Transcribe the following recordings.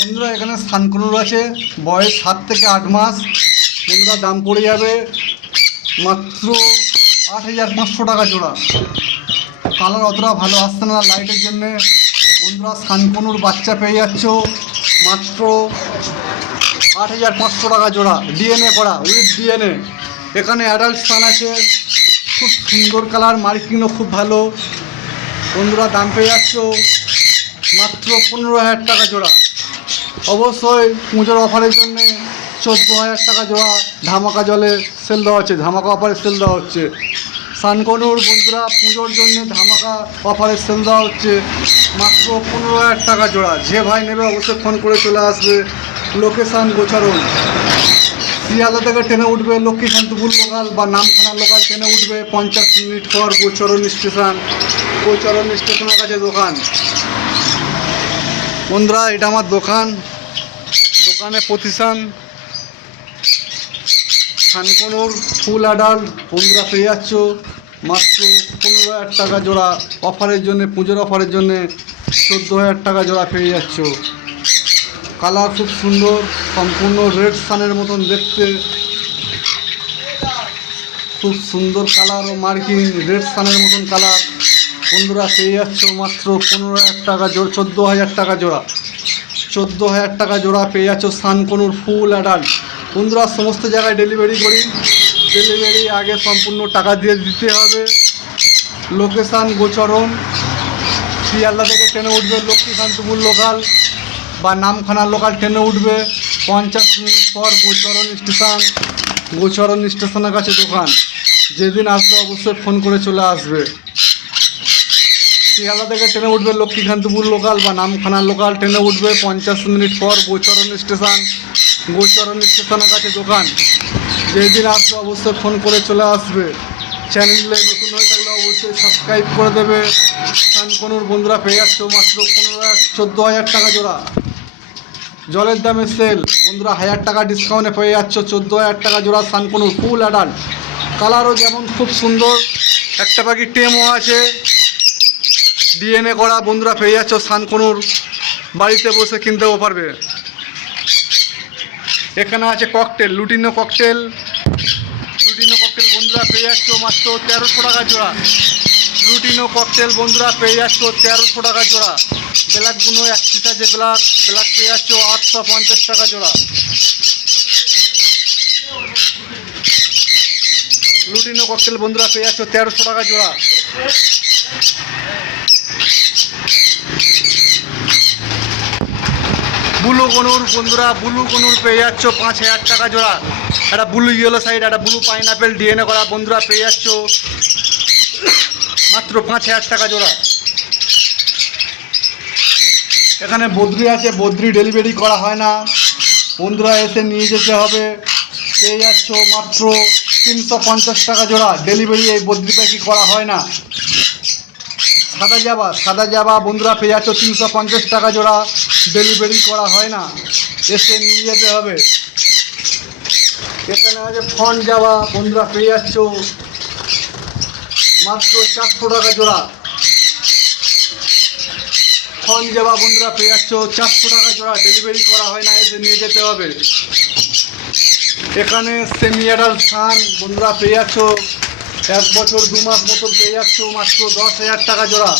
বন্ধুরা, এখানে সানকুনুর আছে। বয়স সাত থেকে আট মাস। বন্ধুরা, দাম পড়ে যাবে মাত্র আট হাজার পাঁচশো টাকা জোড়া। কালার অতটা ভালো আসছে না লাইটের জন্যে। বন্ধুরা, সানকুনুর বাচ্চা পেয়ে যাচ্ছ মাত্র আট হাজার পাঁচশো টাকা জোড়া। ডিএনএ করা উইথ ডিএনএ এখানে অ্যাডাল্ট সান আছে। খুব সুন্দর কালার, মার্কিংও খুব ভালো। বন্ধুরা, দাম পেয়ে যাচ্ছ মাত্র পনেরো হাজার টাকা জোড়া। অবশ্যই পুজোর অফারের জন্য চোদ্দ হাজার টাকা জোড়া ধামাকা জলে সেল দেওয়া হচ্ছে, ধামাকা অফারে সেল দেওয়া হচ্ছে। সানকনুর বন্ধুরা, পুজোর জন্য ধামাকা অফারে সেল দেওয়া হচ্ছে। মাত্র পনেরো হাজার টাকা জোড়া। যে ভাই নেবে অবশ্যই ফোন করে চলে আসবে। লোকেশান গোচারণ। শিয়ালদা থেকে ট্রেনে উঠবে লক্ষ্মীকান্তপুর লোকাল বা নামখানা লোকাল ট্রেনে উঠবে পঞ্চাশ মিনিট পর গোচরণ স্টেশন। গোচরণ স্টেশনের কাছে দোকান। বন্ধুরা, এটা আমার দোকান। দোকানে প্রতিষ্ঠান। খানকনুর ফুল অ্যাডাল্ট। বন্ধুরা, পেয়ে যাচ্ছ। মাত্র পনেরো হাজার টাকা জোড়া অফারের জন্য, পুজোর অফারের জন্য চোদ্দ হাজার টাকা জোড়া পেয়ে যাচ্ছ। কালার খুব সুন্দর, সম্পূর্ণ রেড সানের মতন দেখতে। খুব সুন্দর কালার ও মার্কিং, রেড সানের মতন কালার। বন্ধুরা পেয়ে যাচ্ছ মাত্র পনেরো হাজার টাকা জোড়া, চোদ্দ হাজার টাকা জোড়া। চোদ্দ হাজার টাকা জোড়া পেয়ে যাচ্ছ সানকনুর ফুল অ্যাডাল্ট। বন্ধুরা, সমস্ত জায়গায় ডেলিভারি করি। ডেলিভারি আগে সম্পূর্ণ টাকা দিয়ে দিতে হবে। লোকেশান গোচরণ। শিয়ালদা থেকে ট্রেনে উঠবে লক্ষ্মীকান্তপুর লোকাল বা নামখানা লোকাল ট্রেনে উঠবে। পঞ্চাশ মিনিট পর গোচরণ স্টেশন, গোচরণ স্টেশনের কাছে দোকান। যেদিন আসবে অবশ্যই ফোন করে চলে আসবে। শিয়ালদা থেকে ট্রেনে উঠবে লক্ষ্মীকান্তপুর লোকাল বা নামখানা লোকাল। ট্রেনে উঠবে পঞ্চাশ মিনিট পর গোচরণ স্টেশন। গোচরণ স্টেশনের কাছে দোকান। যেদিন আসবে অবশ্যই ফোন করে চলে আসবে। চ্যানেলে নতুন হয়ে থাকলে অবশ্যই সাবস্ক্রাইব করে দেবে। সানকনুর বন্ধুরা পেয়ে যাচ্ছ মাত্র পনেরো হাজার চোদ্দ হাজার টাকা জোড়া। জলের দামে সেল বন্ধুরা হাজার টাকা ডিসকাউন্টে পেয়ে যাচ্ছ চোদ্দ হাজার টাকা জোড়া সানকনুর ফুল অ্যাডাল্ট কালারও যেমন খুব সুন্দর। একটা পাখি টেমও আছে। ডিএনএ করা বন্ধুরা পেয়ে যাচ্ছ সানকনুর বাড়িতে বসে কিনতেও পারবে। এখানে আছে cockatiel lutino cockatiel lutino cockatiel বন্ধুরা পেয়ে যাচ্ছ মাত্র তেরোশো টাকা জোড়া। লুটিনো ককটেল বন্ধুরা পেয়ে যাচ্ছ তেরোশো টাকা জোড়া। ব্ল্যাকগুলো এক পিস আছে, ব্ল্যাক ব্ল্যাক পেয়ে যাচ্ছ আটশো পঞ্চাশ টাকা জোড়া। লুটিনো ককটেল বন্ধুরা পেয়ে যাচ্ছ তেরোশো টাকা জোড়া। ব্লু কনুর বন্ধুরা, ব্লু কনুর পেয়ে যাচ্ছ পাঁচ হাজার টাকা জোড়া। একটা ব্লু ইয়েলো সাইড একটা ব্লু পাইনাপেল ডিএনএ করা বন্ধুরা পেয়ে যাচ্ছ মাত্র পাঁচ হাজার টাকা জোড়া। এখানে বদ্রি আছে, বদ্রি ডেলিভারি করা হয় না। বন্ধুরা, এসে নিয়ে যেতে হবে। পেয়ে যাচ্ছ মাত্র তিনশো পঞ্চাশ টাকা জোড়া। ডেলিভারি এই বদ্রি পাখি করা হয় না। সাদা জাবা সাদা জাবা, বন্ধুরা পেয়ে যাচ্ছ তিনশো পঞ্চাশ টাকা জোড়া। ডেলিভারি করা হয় না। এসে নিয়ে যেতে হবে। এখানে আছে ফন্ট জাবা, বন্ধুরা পেয়ে যাচ্ছ মাত্র চারশো টাকা জোড়া। ফন যাবা বন্ধুরা পেয়ে যাচ্ছ চারশো টাকা জোড়া। ডেলিভারি করা হয় না, এসে নিয়ে যেতে হবে। এখানে সেমি অ্যাডাল্ট সান বন্ধুরা পেয়ে যাচ্ছ এক বছর, দু মাস মতন পেয়ে যাচ্ছ মাত্র দশ হাজার টাকা জোড়া।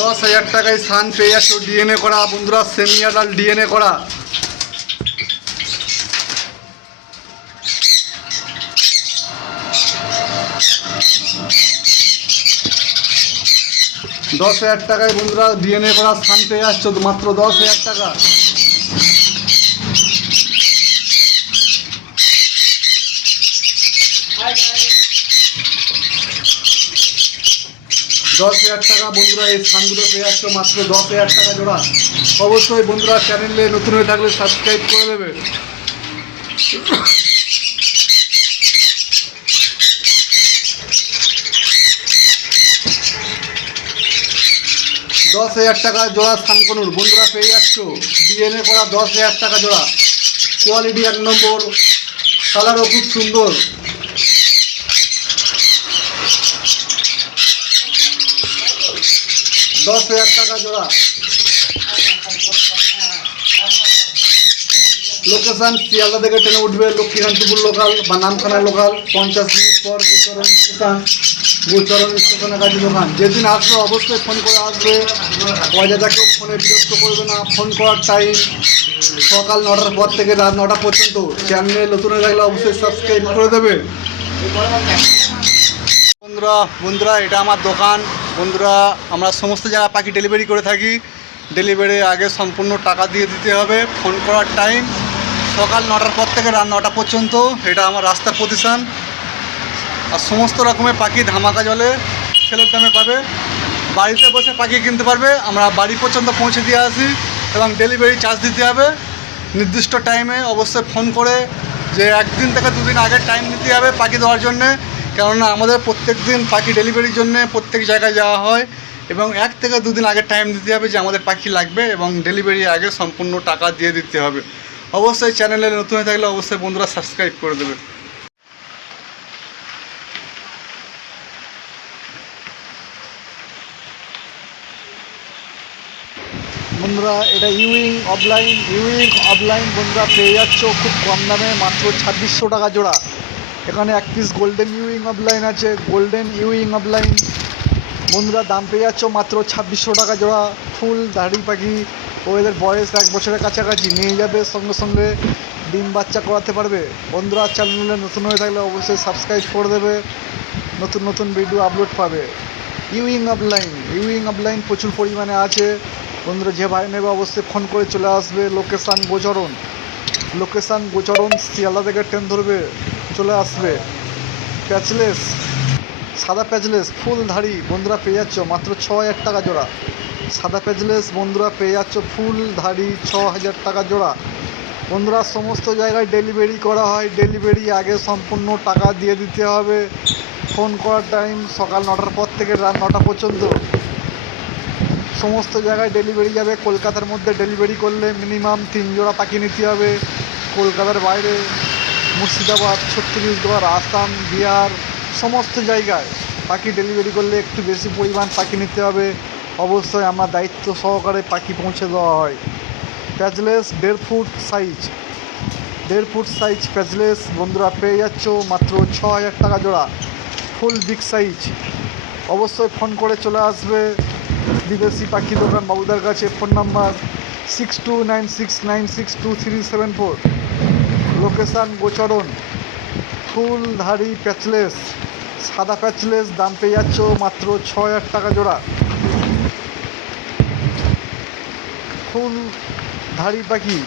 দশ হাজার টাকায় সান পেয়ে যাচ্ছ ডিএনএ করা, বন্ধুরা সেমি অ্যাডাল্ট ডিএনএ করা। দশ হাজার টাকায় বন্ধুরা ডিএনএ করা স্থান পেয়ে যাচ্ছ মাত্র দশ হাজার টাকা। দশ হাজার টাকা বন্ধুরা এই স্থানগুলো পেয়ে যাচ্ছ মাত্র দশ হাজার টাকা জোড়া। অবশ্যই বন্ধুরা চ্যানেলে নতুন হয়ে থাকলে সাবস্ক্রাইব করে দেবে। দশ হাজার টাকা জোড়া থানকনুর বন্ধুরা পেয়ে যাচ্ছ ডিএনএ করা দশ হাজার টাকা জোড়া। কোয়ালিটি এক নম্বর, কালারও খুব সুন্দর। দশ হাজার টাকা জোড়া। লোকেশান শিয়ালদা থেকে ট্রেনে উঠবে, লক্ষ্মীকান্তপুর লোকাল বা নামখানা লোকাল পঞ্চাশ মিনিট পর গোচরণ স্টেশনের দোকান। যেদিন আসবে, অবশ্যই ফোন করে আসবে। অজাদাকেও ফোনে বিরক্ত করবে না। ফোন করার টাইম সকাল নটার পর থেকে রাত নটা পর্যন্ত। চ্যানেলে নতুন হয়ে থাকলে অবশ্যই সাবস্ক্রাইব করে দেবে। বন্ধুরা বন্ধুরা, এটা আমার দোকান। বন্ধুরা, আমরা সমস্ত জায়গায় পাখি ডেলিভারি করে থাকি। ডেলিভারি আগে সম্পূর্ণ টাকা দিয়ে দিতে হবে। ফোন করার টাইম সকাল নটার পর থেকে রাত নটা পর্যন্ত। এটা আমার রাস্তার প্রতিষ্ঠান। আর সমস্ত রকমের পাখি ধামাকা জলে সেলের দামে পাবে। বাড়িতে বসে পাখি কিনতে পারবে। আমরা বাড়ি পর্যন্ত পৌঁছে দিয়ে আসি এবং ডেলিভারি চার্জ দিতে হবে। নির্দিষ্ট টাইমে অবশ্যই ফোন করে যে একদিন থেকে দুদিন আগে টাইম নিতে হবে পাখি দেওয়ার জন্যে। কেননা আমাদের প্রত্যেক দিন পাখি ডেলিভারির জন্যে প্রত্যেক জায়গায় যাওয়া হয় এবং এক থেকে দুদিন আগে টাইম দিতে হবে যে আমাদের পাখি লাগবে এবং ডেলিভারি আগে সম্পূর্ণ টাকা দিয়ে দিতে হবে। অবশ্যই চ্যানেলে নতুন হয়ে থাকলে অবশ্যই বন্ধুরা সাবস্ক্রাইব করে দেবে। বন্ধুরা, এটা ইউইং অফলাইন ইউইং অফলাইন বন্ধুরা, পেয়ে যাচ্ছ খুব কম দামে, মাত্র ছাব্বিশশো টাকা জোড়া। এখানে এক পিস গোল্ডেন ইউইং অফলাইন আছে গোল্ডেন ইউইং অফলাইন বন্ধুরা, দাম পেয়ে যাচ্ছ মাত্র ছাব্বিশশো টাকা জোড়া ফুল দাড়ি পাখি। ও এদের বয়স এক বছরের কাছাকাছি, নিয়ে যাবে সঙ্গে সঙ্গে, ডিম বাচ্চা করাতে পারবে। বন্ধুরা, চ্যানেলে নতুন হয়ে থাকলে অবশ্যই সাবস্ক্রাইব করে দেবে, নতুন নতুন ভিডিও আপলোড পাবে। ইউইং অফলাইন ইউইং অফলাইন প্রচুর পরিমাণে আছে। বন্ধুরা, যে ভাই নেবে অবশ্যই ফোন করে চলে আসবে। লোকেশান গোচরণ। লোকেশান গোচরণ, শিয়ালদা থেকে ট্রেন ধরবে, চলে আসবে। প্যাচলেস সাদা প্যাচলেস ফুল ধাড়ি, বন্ধুরা পেয়ে যাচ্ছ মাত্র ছ হাজার টাকা জোড়া। সাদা প্যাচলেস বন্ধুরা পেয়ে যাচ্ছ ফুল ধাড়ি ছ হাজার টাকা জোড়া। বন্ধুরা, সমস্ত জায়গায় ডেলিভারি করা হয়। ডেলিভারি আগে সম্পূর্ণ টাকা দিয়ে দিতে হবে। ফোন করার টাইম সকাল নটার পর থেকে রাত নটা পর্যন্ত। সমস্ত জায়গায় ডেলিভারি যাবে। কলকাতার মধ্যে ডেলিভারি করলে মিনিমাম তিন জোড়া পাখি নিতে হবে। কলকাতার বাইরে মুর্শিদাবাদ, ছত্তিশগড়, আসাম, বিহার, সমস্ত জায়গায় পাখি ডেলিভারি করলে একটু বেশি পরিমাণ পাখি নিতে হবে। অবশ্যই আমার দায়িত্ব সহকারে পাখি পৌঁছে দেওয়া হয়। প্যাচলেস দেড় ফুট সাইজ দেড় ফুট সাইজ প্যাচলেস বন্ধুরা, পেয়ে যাচ্ছ মাত্র ছ হাজার টাকা জোড়া। ফুল বিগ সাইজ অবশ্যই ফোন করে চলে আসবে। বিদেশি পাখি দোকান বাবুদার কাছে phone number six two nine six nine six two three seven four. Location Gocharan full ধাড়ি patchless, সাদা প্যাচলেস, দাম পেয়ে যাচ্ছ মাত্র ছ হাজার টাকা জোড়া। ফুল ধাড়ি পাখি,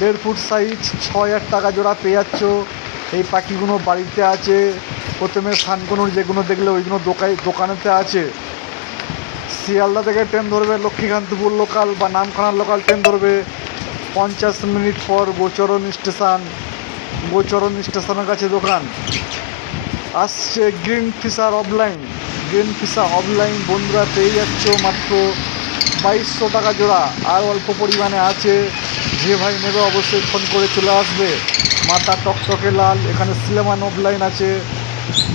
দেড় ফুট সাইজ ছ হাজার টাকা জোড়া পেয়ে যাচ্ছ। এই পাখিগুলো বাড়িতে আছে, প্রথমে সানকনুর যেগুলো দেখলে ওইগুলো দোকানে দোকানেতে আছে। শিয়ালদা থেকে ট্রেন ধরবে, লক্ষ্মীকান্তপুর লোকাল বা নামখানা লোকাল ট্রেন ধরবে। পঞ্চাশ মিনিট পর গোচরণ স্টেশন, গোচরণ স্টেশনের কাছে দোকান। আসছে green fischer opaline green fischer opaline বন্ধুরা পেয়ে যাচ্ছ মাত্র বাইশশো টাকা জোড়া। আর অল্প পরিমাণে আছে। যে ভাই নেবে অবশ্যই ফোন করে চলে আসবে। মাথা টকটকে লাল। এখানে সিলেমান অফলাইন আছে।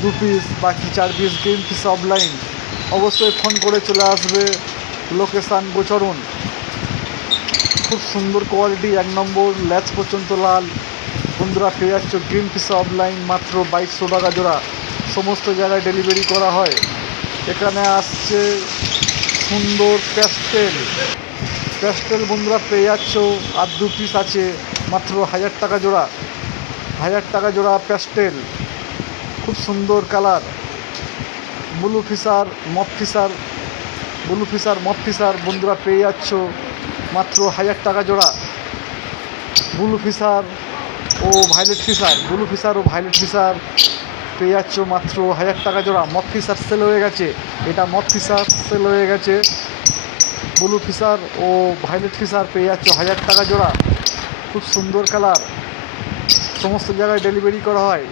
দু পিস বাকি চার পিস গ্রিন ফিশ অফলাইন অবশ্যই ফোন করে চলে আসবে। লোকেশান গোচরণ। খুব সুন্দর কোয়ালিটি এক নম্বর ল্যাচ পর্যন্ত লাল। বন্ধুরা, পেয়ে যাচ্ছ গ্রিন ফিশ অফলাইন মাত্র বাইশশো টাকা জোড়া। সমস্ত জায়গায় ডেলিভারি করা হয়। এখানে আসছে সুন্দর প্যাস্টেল প্যাস্টেল বন্ধুরা, পেয়ে যাচ্ছ। আর দু পিস আছে, মাত্র হাজার টাকা জোড়া। হাজার টাকা জোড়া প্যাস্টেল খুব সুন্দর colour blue fischer mauve fischer, blue fischer mauve fischer, বন্ধুরা পেয়ে যাচ্ছ মাত্র হাজার টাকা জোড়া। ব্লু ফিশার ও ভাইলেট ফিশার, ব্লু ফিশার ও ভাইলেট ফিশার পেয়ে যাচ্ছ মাত্র হাজার টাকা জোড়া। মপ ফিশার সেল হয়ে গেছে। এটা মপ ফিশার সেল হয়ে গেছে। ব্লু ফিশার ও ভাইলেট ফিশার পেয়ে যাচ্ছ হাজার টাকা জোড়া। খুব সুন্দর কালার সমস্ত জায়গায় ডেলিভারি করা হয়।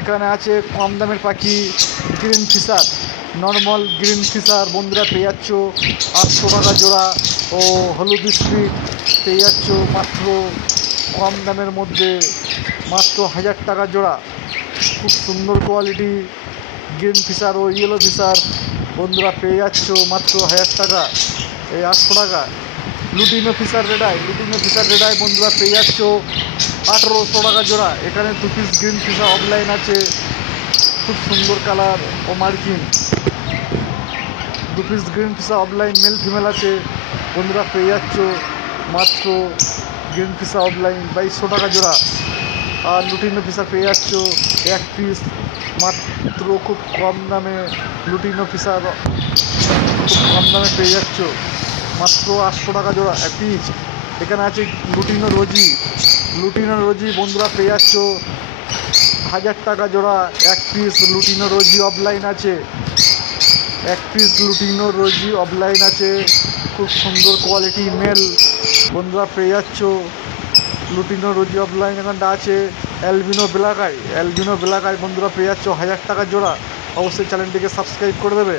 এখানে আছে কম দামের পাখি green fischer normal green fischer বন্ধুরা পেয়ে যাচ্ছ। আটশো টাকা জোড়া ও হলুদ স্পিড পেয়ে যাচ্ছ মাত্র কম দামের মধ্যে, মাত্র হাজার টাকা জোড়া। খুব সুন্দর কোয়ালিটি গ্রিন ফিশার ও ইয়েলো ফিশার বন্ধুরা পেয়ে যাচ্ছ মাত্র হাজার টাকা। এই আটশো টাকা। Lutino fischer red eye lutino fischer red eye বন্ধুরা, পেয়ে যাচ্ছ আঠেরোশো টাকা জোড়া। এখানে দু পিস গ্রিন ফিসার অফলাইন আছে। খুব সুন্দর কালার ও মার্কিন দু piece green fischer opaline male female আছে। বন্ধুরা, পেয়ে যাচ্ছ মাত্র গ্রিন ফিসা অফলাইন বাইশশো টাকা জোড়া। আর লুটিনো ফিসা পেয়ে যাচ্ছ এক পিস মাত্র খুব কম দামে লুটিনো ফিসার খুব কম দামে পেয়ে যাচ্ছ। মাত্র আটশো টাকা জোড়া, এক পিস এখানে আছে লুটিনো রোজি। লুটিনো রোজি বন্ধুরা পেয়ে যাচ্ছ। হাজার টাকা জোড়া, এক পিস লুটিনো রোজি অফলাইন আছে। এক পিস লুটিনো রোজি অফলাইন আছে। খুব সুন্দর কোয়ালিটি মেল বন্ধুরা পেয়ে যাচ্ছ। লুটিনো রোজি অফলাইন এখানটা আছে। অ্যালবিনো বেলাকাই অ্যালবিনো বেলাকাই বন্ধুরা পেয়ে যাচ্ছ। হাজার টাকা জোড়া। অবশ্যই চ্যানেলটিকে সাবস্ক্রাইব করে দেবে।